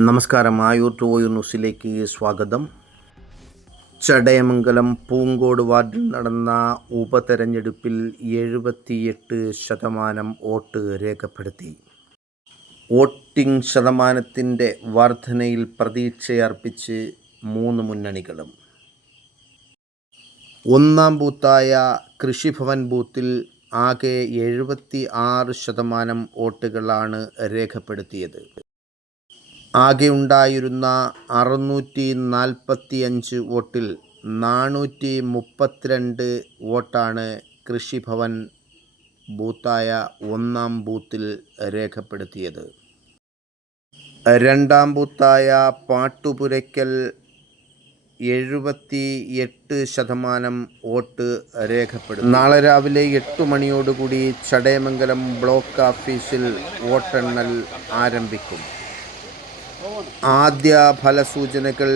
നമസ്കാരം. ആയൂർ ടു ഓയൂർ ന്യൂസിലേക്ക് സ്വാഗതം. ചടയമംഗലം പൂങ്കോട് വാർഡിൽ നടന്ന ഉപതെരഞ്ഞെടുപ്പിൽ 78% വോട്ട് രേഖപ്പെടുത്തി. വോട്ടിംഗ് ശതമാനത്തിൻ്റെ വർധനയിൽ പ്രതീക്ഷയർപ്പിച്ച് 3 മുന്നണികളും. ഒന്നാം ബൂത്തായ കൃഷിഭവൻ ബൂത്തിൽ ആകെ 76% വോട്ടുകളാണ് രേഖപ്പെടുത്തിയത്. ആകെ ഉണ്ടായിരുന്ന 645 വോട്ടിൽ 432 വോട്ടാണ് കൃഷിഭവൻ ബൂത്തായ ഒന്നാം ബൂത്തിൽ രേഖപ്പെടുത്തിയത്. രണ്ടാം ബൂത്തായ പാട്ടുപുരയ്ക്കൽ 78% വോട്ട് രേഖപ്പെടുത്തി. നാളെ രാവിലെ 8 മണിയോടുകൂടി ചടയമംഗലം ബ്ലോക്ക് ഓഫീസിൽ വോട്ടെണ്ണൽ ആരംഭിക്കും. ആദ്യ ഫലസൂചനകൾ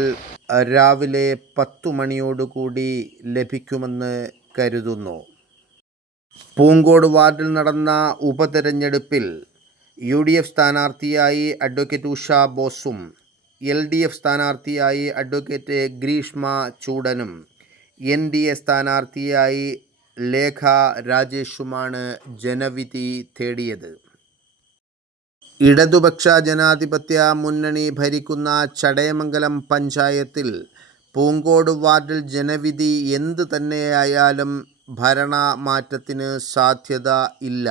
രാവിലെ 10 മണിയോടുകൂടി ലഭിക്കുമെന്ന് കരുതുന്നു. പൂങ്കോട് വാർഡിൽ നടന്ന ഉപതെരഞ്ഞെടുപ്പിൽ UDF സ്ഥാനാർത്ഥിയായി അഡ്വക്കേറ്റ് ഉഷ ബോസും LDF സ്ഥാനാർത്ഥിയായി അഡ്വക്കേറ്റ് ഗ്രീഷ്മ ചൂടനും NDA സ്ഥാനാർത്ഥിയായി ലേഖ രാജേഷുമാണ് ജനവിധി തേടിയത്. ഇടതുപക്ഷ ജനാധിപത്യ മുന്നണി ഭരിക്കുന്ന ചടയമംഗലം പഞ്ചായത്തിൽ പൂങ്കോട് വാർഡിൽ ജനവിധി എന്ത് തന്നെയായാലും ഭരണമാറ്റത്തിന് സാധ്യത ഇല്ല.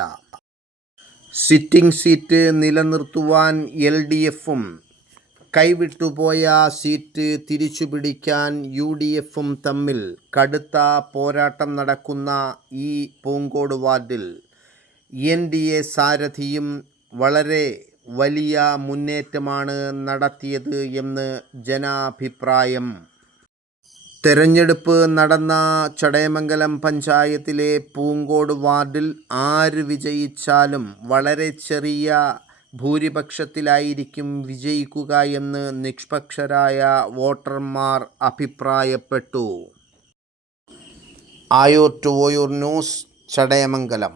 സിറ്റിംഗ് സീറ്റ് നിലനിർത്തുവാൻ LDFും കൈവിട്ടുപോയ സീറ്റ് തിരിച്ചുപിടിക്കാൻ UDFും തമ്മിൽ കടുത്ത പോരാട്ടം നടക്കുന്ന ഈ പൂങ്കോട് വാർഡിൽ NDA സാരഥിയും വളരെ വലിയ മുന്നേറ്റമാണ് നടത്തിയത് എന്ന് ജനാഭിപ്രായം. തെരഞ്ഞെടുപ്പ് നടന്ന ചടയമംഗലം പഞ്ചായത്തിലെ പൂങ്കോട് വാർഡിൽ ആര് വിജയിച്ചാലും വളരെ ചെറിയ ഭൂരിപക്ഷത്തിലായിരിക്കും വിജയിക്കുക എന്ന് നിഷ്പക്ഷരായ വോട്ടർമാർ അഭിപ്രായപ്പെട്ടു. Ayur to Oyur news, Chadayamangalam.